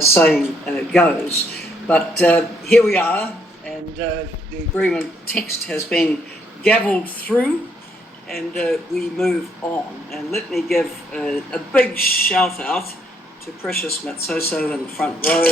Saying goes, but here we are, and the agreement text has been gavelled through, and we move on. And let me give a big shout out to Precious Matsoso in the front row.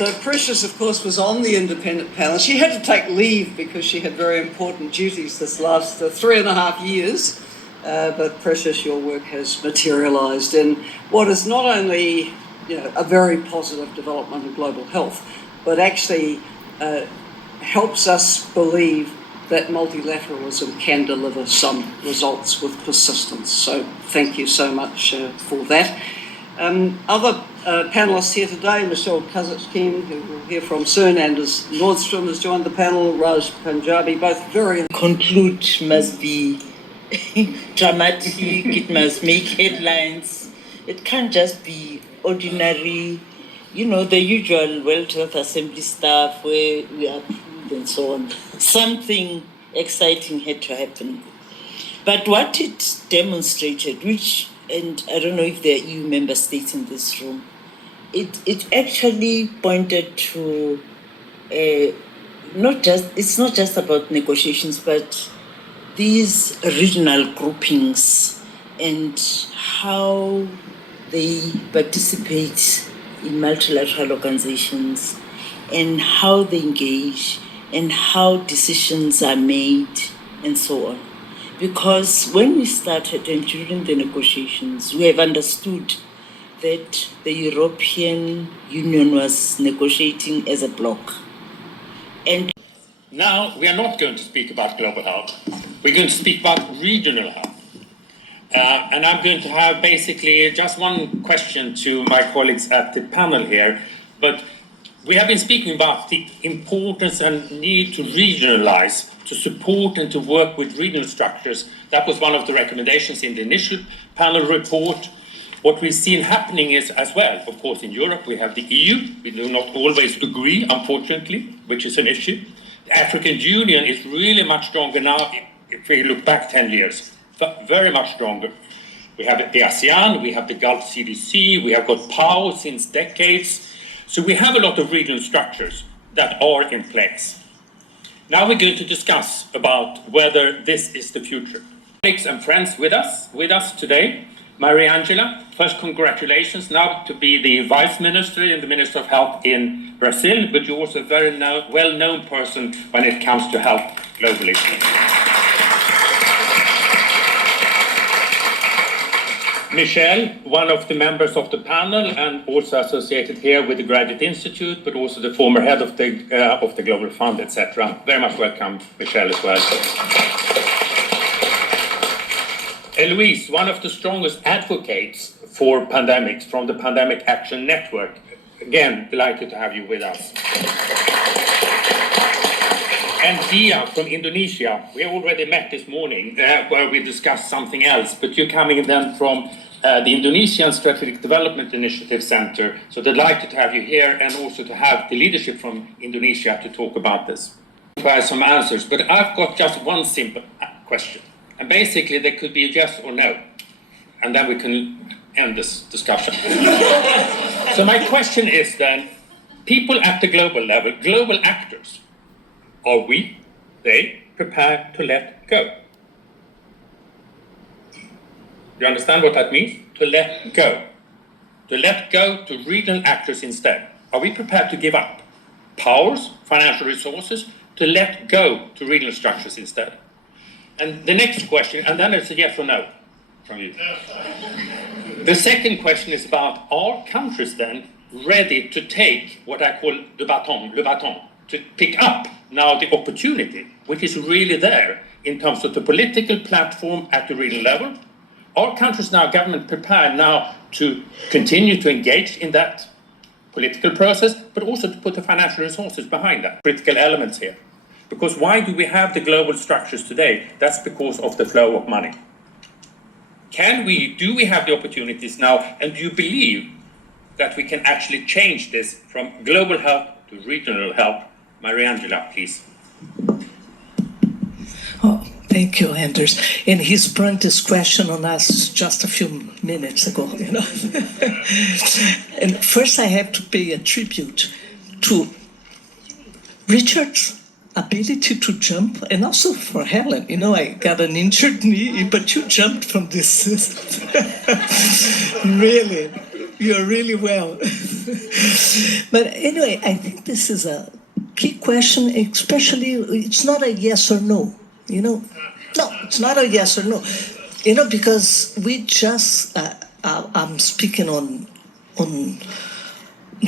So Precious, of course, was on the independent panel. She had to take leave because she had very important duties this last 3.5 years. But Precious, your work has materialised in what is not only a very positive development in global health, but actually helps us believe that multilateralism can deliver some results with persistence. So thank you so much for that. Other panellists here today, Michelle Kazakhstan, who we'll hear from soon, Anders Nordstrom has joined the panel, Raj Punjabi, both very... Conclude must be dramatic, it must make headlines. It can't just be ordinary, the usual World Health Assembly stuff where we approve and so on. Something exciting had to happen. But what it demonstrated, and I don't know if there are EU member states in this room, it actually pointed to it's not just about negotiations, but these regional groupings and how they participate in multilateral organizations and how they engage and how decisions are made and so on. Because when we started and during the negotiations, we have understood that the European Union was negotiating as a bloc. And now we are not going to speak about global health. We're going to speak about regional health. And I'm going to have basically just one question to my colleagues at the panel here. But we have been speaking about the importance and need to regionalize, to support and to work with regional structures. That was one of the recommendations in the initial panel report. What we've seen happening is as well, of course, in Europe, we have the EU. We do not always agree, unfortunately, which is an issue. The African Union is really much stronger now, if we look back 10 years, very much stronger. We have the ASEAN, we have the Gulf CDC, we have got PAO since decades. So we have a lot of regional structures that are in place. Now we're going to discuss about whether this is the future. Colleagues and friends with us today, Mariangela, first congratulations now to be the Vice Minister and the Minister of Health in Brazil, but you're also a very well-known person when it comes to health globally. Michelle, one of the members of the panel and also associated here with the Graduate Institute, but also the former head of the Global Fund, etc. Very much welcome, Michelle, as well. Eloise, one of the strongest advocates for pandemics from the Pandemic Action Network. Again, delighted to have you with us. And Dia from Indonesia. We already met this morning where we discussed something else, but you're coming then from the Indonesian Strategic Development Initiative Center. So delighted to have you here and also to have the leadership from Indonesia to talk about this. Try some answers, but I've got just one simple question. And basically there could be a yes or no. And then we can end this discussion. So my question is then, people at the global level, global actors, are they prepared to let go? You understand what that means? To let go. To let go to regional actors instead. Are we prepared to give up powers, financial resources, to let go to regional structures instead? And the next question, and then it's a yes or no from you. The second question is about, are countries then ready to take what I call le baton, to pick up now the opportunity, which is really there in terms of the political platform at the regional level? Are countries now, government prepared now to continue to engage in that political process, but also to put the financial resources behind that? Critical elements here. Because why do we have the global structures today? That's because of the flow of money. Do we have the opportunities now, and do you believe that we can actually change this from global help to regional help? Mariangela, please. Oh, thank you, Anders. And he sprung this question on us just a few minutes ago, you know. And first I have to pay a tribute to Richard's ability to jump, and also for Helen. You know, I got an injured knee, but you jumped from this. Really, you're really well. But anyway, I think this is a key question, especially, it's not a yes or no, you know. No, it's not a yes or no, you know, because we just, I'm speaking on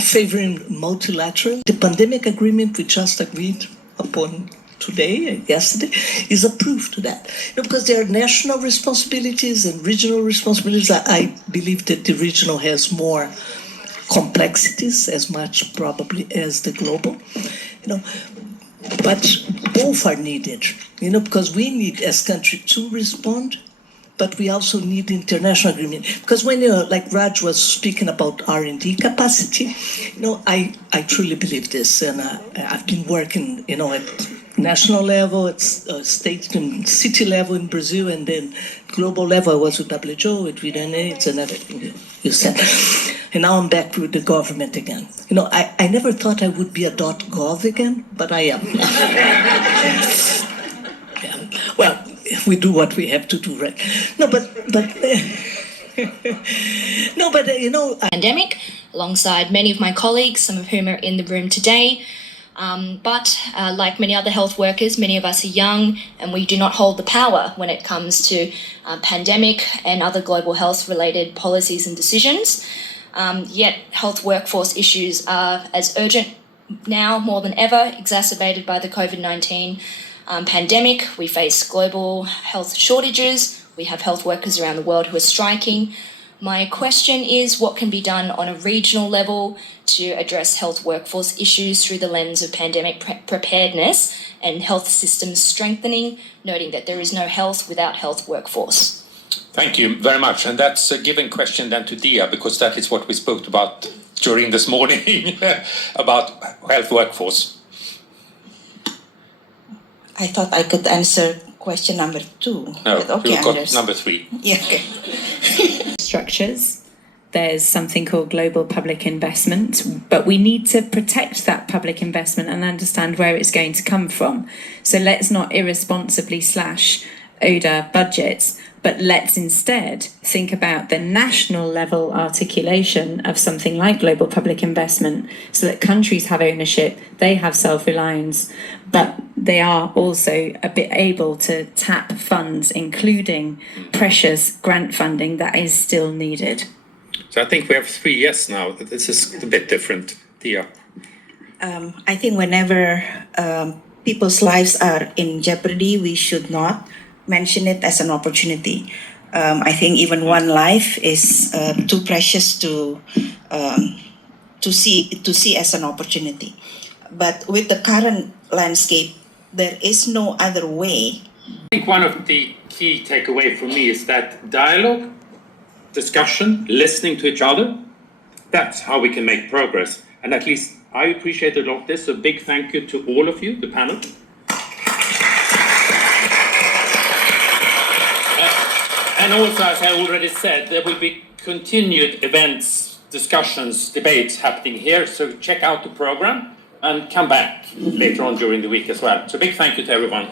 favoring multilateral. The pandemic agreement we just agreed upon today, yesterday, is a proof to that. You know, because there are national responsibilities and regional responsibilities. I believe that the regional has more complexities, as much probably as the global, you know, but both are needed, you know, because we need as country to respond, but we also need international agreement. Because when like Raj was speaking about R&D capacity, you know, I truly believe this, and I've been working, you know, at national level, at state and city level in Brazil, and then global level. I was with WHO, with UNAIDS, and everything you said. And now I'm back with the government again. You know, I never thought I would be a .gov again, but I am. Yeah. Well, we do what we have to do, right? No, but you know, pandemic, alongside many of my colleagues, some of whom are in the room today. But like many other health workers, many of us are young, and we do not hold the power when it comes to pandemic and other global health-related policies and decisions. Yet health workforce issues are as urgent now more than ever, exacerbated by the COVID-19 pandemic. We face global health shortages. We have health workers around the world who are striking. My question is, what can be done on a regional level to address health workforce issues through the lens of pandemic preparedness and health systems strengthening, noting that there is no health without health workforce? Thank you very much. And that's a given question then to Dia, because that is what we spoke about during this morning about health workforce. I thought I could answer question number 2. No, okay, you've got number 3. Yeah, okay. Structures. There's something called global public investment, but we need to protect that public investment and understand where it's going to come from. So let's not irresponsibly slash ODA budgets, but let's instead think about the national level articulation of something like global public investment, so that countries have ownership, they have self-reliance, but they are also a bit able to tap funds, including precious grant funding that is still needed. So I think we have 3 yes now. This is a bit different. Dia. I think whenever people's lives are in jeopardy, we should not mention it as an opportunity. I think even one life is too precious to see as an opportunity. But with the current landscape, there is no other way. I think one of the key takeaway for me is that dialogue, discussion, listening to each other, that's how we can make progress. And at least I appreciate a lot of this. So big thank you to all of you, the panel. And also, as I already said, there will be continued events, discussions, debates happening here. So check out the program and come back later on during the week as well. So big thank you to everyone.